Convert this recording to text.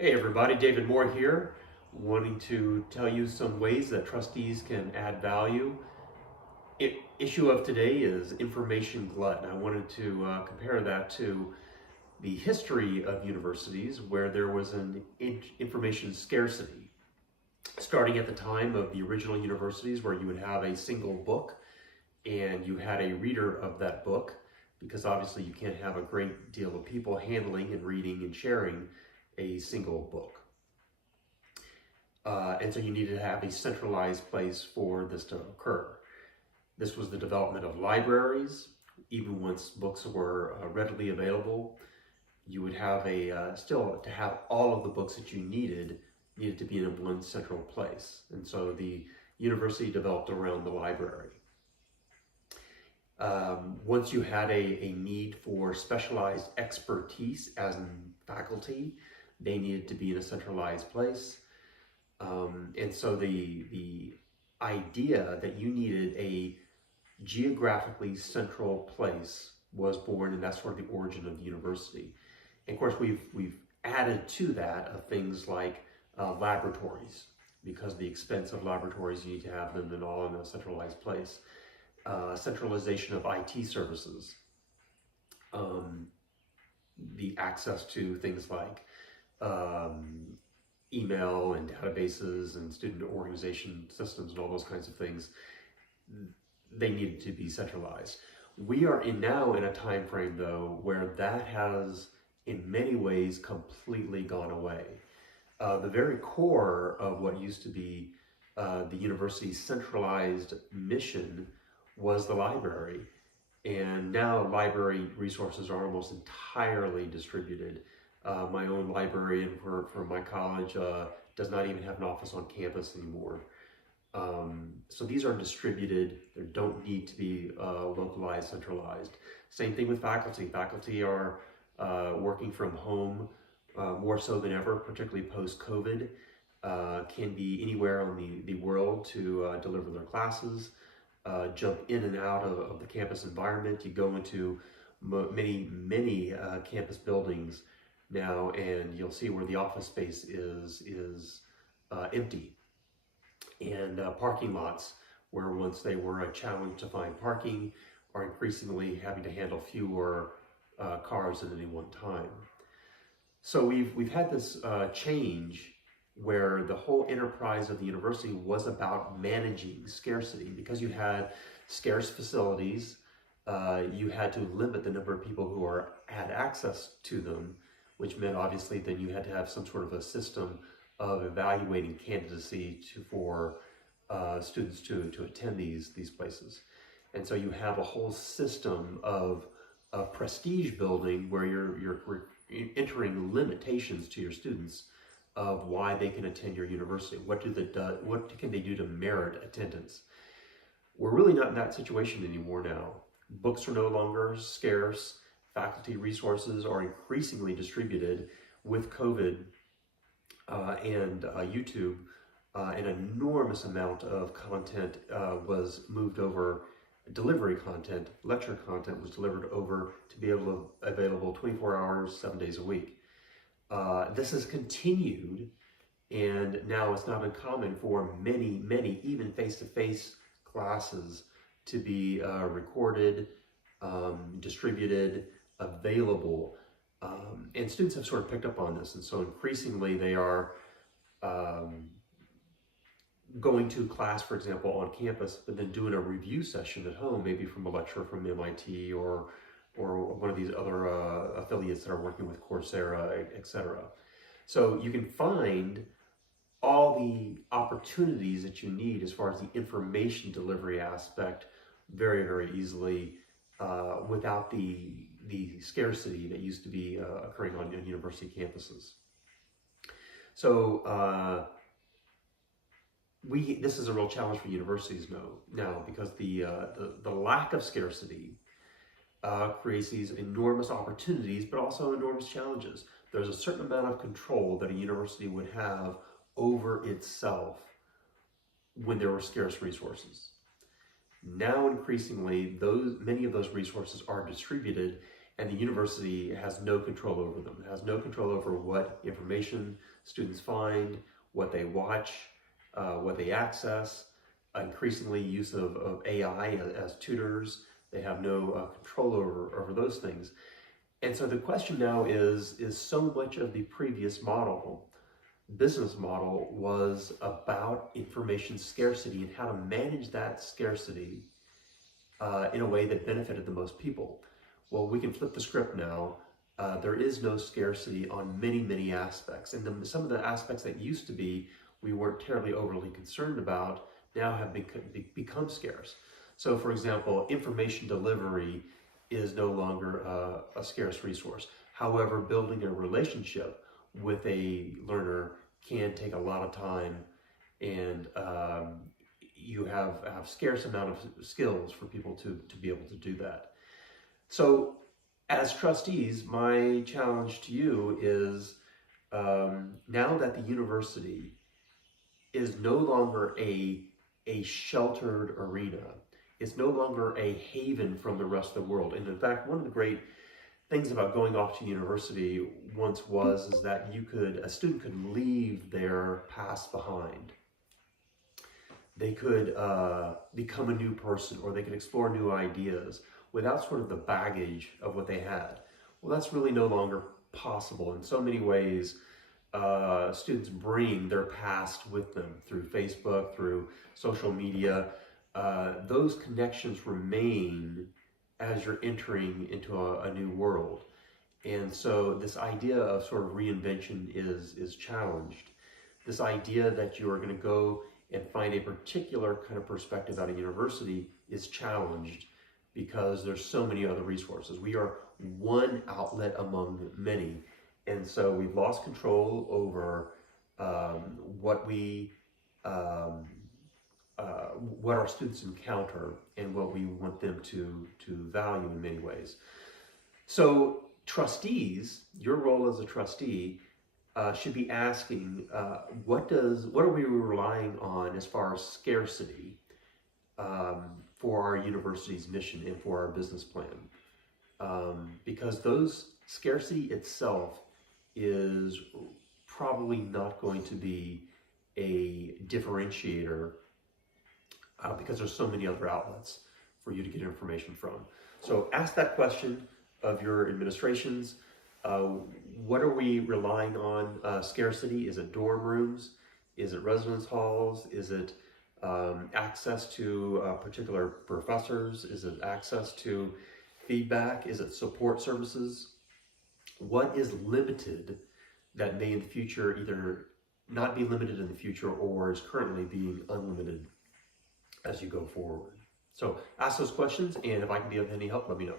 Hey everybody, David Moore here, wanting to tell you some ways that trustees can add value. Issue of today is information glut, and I wanted to compare that to the history of universities where there was an information scarcity. Starting at the time of the original universities where you would have a single book and you had a reader of that book, because obviously you can't have a great deal of people handling and reading and sharing a single book. And so you needed to have a centralized place for this to occur. This was the development of libraries. Even once books were readily available, you would have still to have all of the books that you needed to be in one central place. And so the university developed around the library. Once you had a need for specialized expertise, as in faculty, they needed to be in a centralized place. And so the idea that you needed a geographically central place was born, and that's sort of the origin of the university. And of course, we've added to that of things like laboratories, because of the expense of laboratories, you need to have them all in a centralized place. Centralization of IT services, the access to things like email and databases and student organization systems and all those kinds of things, they needed to be centralized. We are now in a time frame, though, where that has in many ways completely gone away. The very core of what used to be the university's centralized mission was the library. And now library resources are almost entirely distributed. My own librarian for my college does not even have an office on campus anymore. So these are distributed. They don't need to be localized, centralized. Same thing with faculty. Faculty are working from home more so than ever, particularly post-COVID. Can be anywhere on the world to deliver their classes. Jump in and out of the campus environment. You go into many campus buildings now, and you'll see where the office space is empty, and parking lots where once they were a challenge to find parking are increasingly having to handle fewer cars at any one time. So we've had this change where the whole enterprise of the university was about managing scarcity. Because you had scarce facilities, you had to limit the number of people who had access to them, which meant obviously then you had to have some sort of a system of evaluating candidacy for students to attend these places. And so you have a whole system of prestige building where you're entering limitations to your students of why they can attend your university. What can they do to merit attendance? We're really not in that situation anymore now. Books are no longer scarce. Faculty resources are increasingly distributed. With COVID and YouTube, an enormous amount of content was moved over. Delivery content, lecture content was delivered over to be available 24 hours, 7 days a week. This has continued, and now it's not uncommon for many, even face-to-face classes to be recorded, distributed, available. And students have sort of picked up on this, and so increasingly they are going to class, for example, on campus, but then doing a review session at home, maybe from a lecturer from MIT or one of these other affiliates that are working with Coursera, etc. So you can find all the opportunities that you need as far as the information delivery aspect very, very easily without the scarcity that used to be occurring on university campuses. So this is a real challenge for universities now, because the lack of scarcity creates these enormous opportunities, but also enormous challenges. There's a certain amount of control that a university would have over itself when there were scarce resources. Now, increasingly, many of those resources are distributed, and the university has no control over them. It has no control over what information students find, what they watch, what they access. Increasingly use of AI as tutors. They have no control over those things. And so the question now is so much of the previous business model was about information scarcity and how to manage that scarcity in a way that benefited the most people. Well, we can flip the script now. There is no scarcity on many aspects. And some of the aspects that used to be we weren't terribly overly concerned about now have become scarce. So for example, information delivery is no longer a scarce resource. However, building a relationship with a learner can take a lot of time, and you have scarce amount of skills for people to be able to do that. So as trustees, my challenge to you is now that the university is no longer a sheltered arena, it's no longer a haven from the rest of the world. And in fact, one of the great things about going off to university once is that a student could leave their past behind. They could become a new person, or they could explore new ideas without sort of the baggage of what they had. Well, that's really no longer possible. In so many ways, students bring their past with them through Facebook, through social media. Those connections remain as you're entering into a new world. And so this idea of sort of reinvention is challenged. This idea that you are going to go and find a particular kind of perspective at a university is challenged because there's so many other resources. We are one outlet among many. And so we've lost control over what our students encounter and what we want them to value in many ways. So trustees, your role as a trustee should be asking, what are we relying on as far as scarcity for our university's mission and for our business plan? Because scarcity itself is probably not going to be a differentiator because there's so many other outlets for you to get information from. So ask that question of your administrations. What are we relying on scarcity? Is it dorm rooms? Is it residence halls? Is it access to particular professors? Is it access to feedback? Is it support services? What is limited that may in the future either not be limited in the future or is currently being unlimited as you go forward? So ask those questions, and if I can be of any help, let me know.